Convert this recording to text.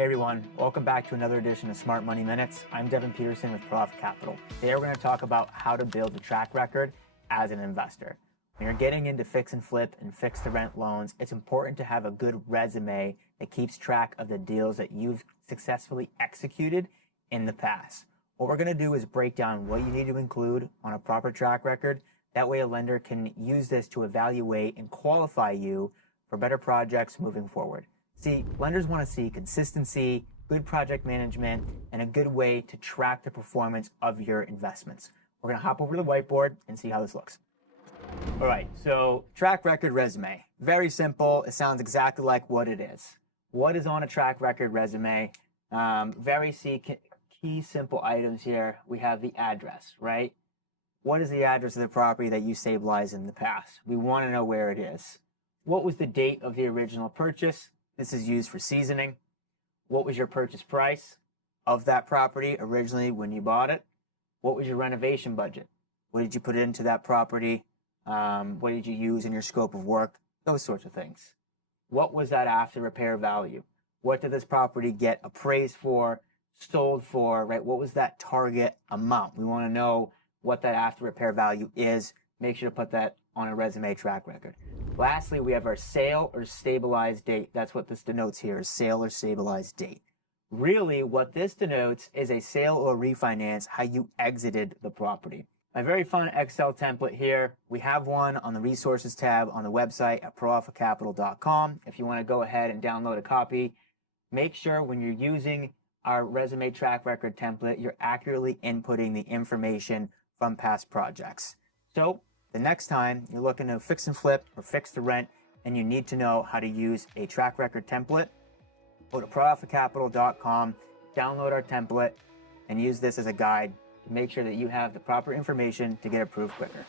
Hey everyone, welcome back to another edition of Smart Money Minutes. I'm Devin Peterson with ProAlpha Capital. Today we're going to talk about how to build a track record as an investor. When you're getting into fix and flip and fix to rent loans, it's important to have a good resume that keeps track of the deals that you've successfully executed in the past. What we're going to do is break down what you need to include on a proper track record. That way a lender can use this to evaluate and qualify you for better projects moving forward. See, lenders want to see consistency, good project management, and a good way to track the performance of your investments. We're going to hop over to the whiteboard and see how this looks. All right, so track record resume. Very simple. It sounds exactly like what it is. What is on a track record resume? Very key simple items here. We have the address, right? What is the address of the property that you stabilized in the past? We want to know where it is. What was the date of the original purchase? This is used for seasoning. What was your purchase price of that property originally when you bought it? What was your renovation budget? What did you put into that property? What did you use in your scope of work? Those sorts of things. What was that after repair value? What did this property get appraised for, sold for, right? What was that target amount? We want to know what that after repair value is. Make sure to put that on a resume track record. Lastly, we have our sale or stabilized date. That's what this denotes here, is sale or stabilized date. Really, what this denotes is a sale or refinance, how you exited the property. A very fun Excel template here. We have one on the resources tab on the website at ProAlphaCapital.com. If you want to go ahead and download a copy, make sure when you're using our resume track record template, you're accurately inputting the information from past projects. So the next time you're looking to fix and flip or fix to rent and you need to know how to use a track record template, go to ProAlphaCapital.com, download our template, and use this as a guide to make sure that you have the proper information to get approved quicker.